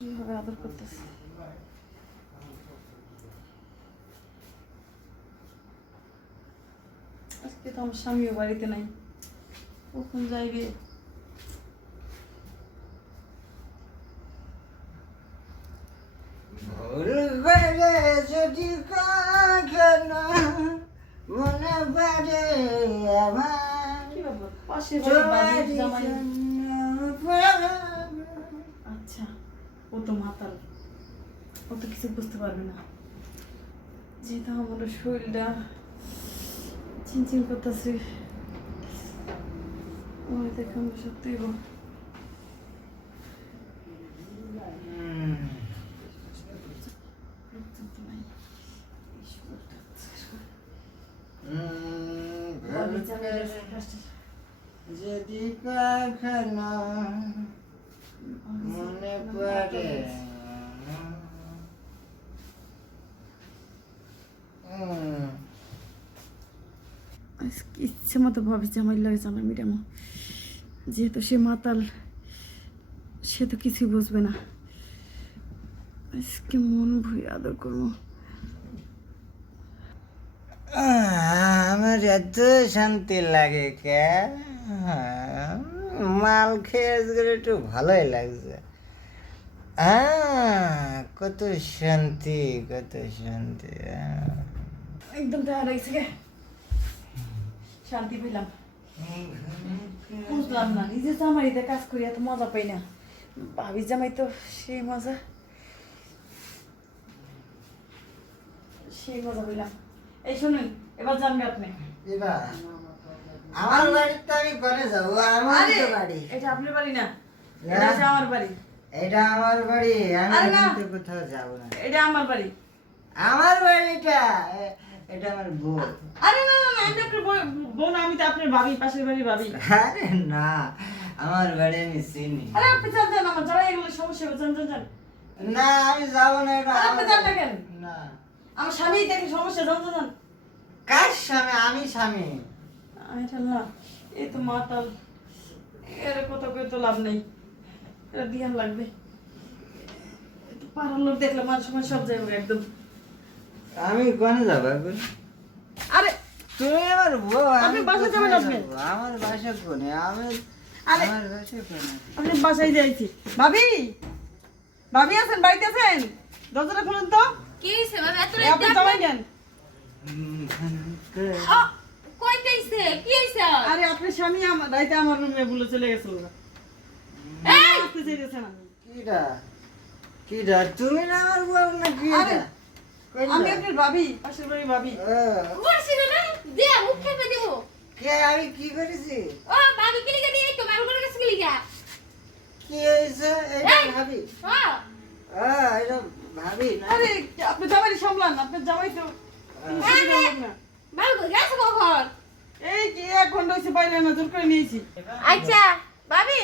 কীভাবে আদর করতেছে? আজকে তো আমার স্বামীও বাড়িতে নাই। কখন যাইবে? যদি কখনো মনে আমার। পাশে বাড়ি জামাই জন্য পাগল। আচ্ছা ও তো মাতাল ও তো কিছু বুঝতে পারবে না। যেহেতু আমার শরীরটা চিনচিন করতেছে। ওই দেখুন সত্যি ফার্স্টে। যদি কখনো মনে পড়ে। ইচ্ছে মতো ভাবে জামাই লাগে জামাই মিটামো যেহেতু সে মাতাল সে তো কিছুই বুঝবে না। আজকে মন ভুই আদর করব। আমার এত শান্তি লাগে কে? মাল খেয়ে আজকে একটু ভালোই লাগছে। কত শান্তি কত শান্তি। একদম টায়ার লাগছে শান্তি পেলাম বুঝলাম না নিজের জামাইতে কাজ করি এত মজা পাই না। ভাবি জামাই তো সেই মজা। সেই মজা এই শুনুন এবার জানবে আপনি। দিবা, আমার বাড়িতে আমি করে যাব আমার বাড়ি। এটা আপনার বাড়ি না। এটা আমার বাড়ি। এটা আমার বাড়ি আমি কোথাও যাব না। এটা আমার বাড়ি। আমার বাড়িটা এটা আমার বউ। আরে না না আমি আপনার বোন- বোন আমি তো আপনার ভাবি পাশের বাড়ি ভাবি। আরে না আমার বাড়ি আমি চিনি। আরে আপনি জান জান আমার জামাই এগুলো সমস্যা হবে জান জান না আমি যাব না এটা আপনি যান না কেন? না। আমার স্বামী দেখে সমস্যা জান জান কার স্বামী? আমি স্বামী। আমি না এই তো মাতাল। এর কত করে তো লাভ নেই। এটা দিয়ার লাগবে। পাড়ার লোক দেখলে মানুষ সময় সব যাবে একদম। আমি কোনে যাব এখন? আরে তুমি আমার বউ আপনি আমি কোথায় যাবেন আপনি? আমার বাসা কোনে? আমি আরে। আমার বাসা কোনে? আপনি বাসায় যাইছি। ভাবি ভাবি আছেন বাড়িতে আছেন? দরজাটা খুলুন তো। কি হইছে বাবা এত রাত আপনি জামাই নেন কইতে হইছে? কি হইছে? আরে আপনার স্বামী আমার রাইতে আমার রুমে বলে চলে গেছিল এই! আসতে চাইতেছেন কিডা? কিডা? তুমি না আমার বউ না কি আরে, এটা? কইলা? আমি আপনার ভাবি পাশের বাড়ি ভাবি। বলছি না না? দে মুখ খেপে দেব কে আমি কি করেছি? ও ভাবি কি লিগা দিয়ে তো ভাবি করে গেছে কি কি হয়েছে? এটা এই! ভাবি। ও। ও এটা ভাবি না? আরে আপনি জামাই সামলান আপনার জামাই তো না। ভাবি গেছে কখন? এই কি এক ঘণ্টা হয়েছে পাইলে না জোর করে নিয়েছি। আচ্ছা ভাবি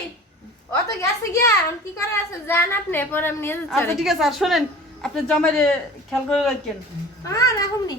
ও তো গেছে গিয়া কি করে আছে? জান আপনি পরে আমি নিয়ে আচ্ছা ঠিক আছে আর শোনেন আপনার জামাইরে খেয়াল করে রাখেন। হ্যাঁ রাখুন নি।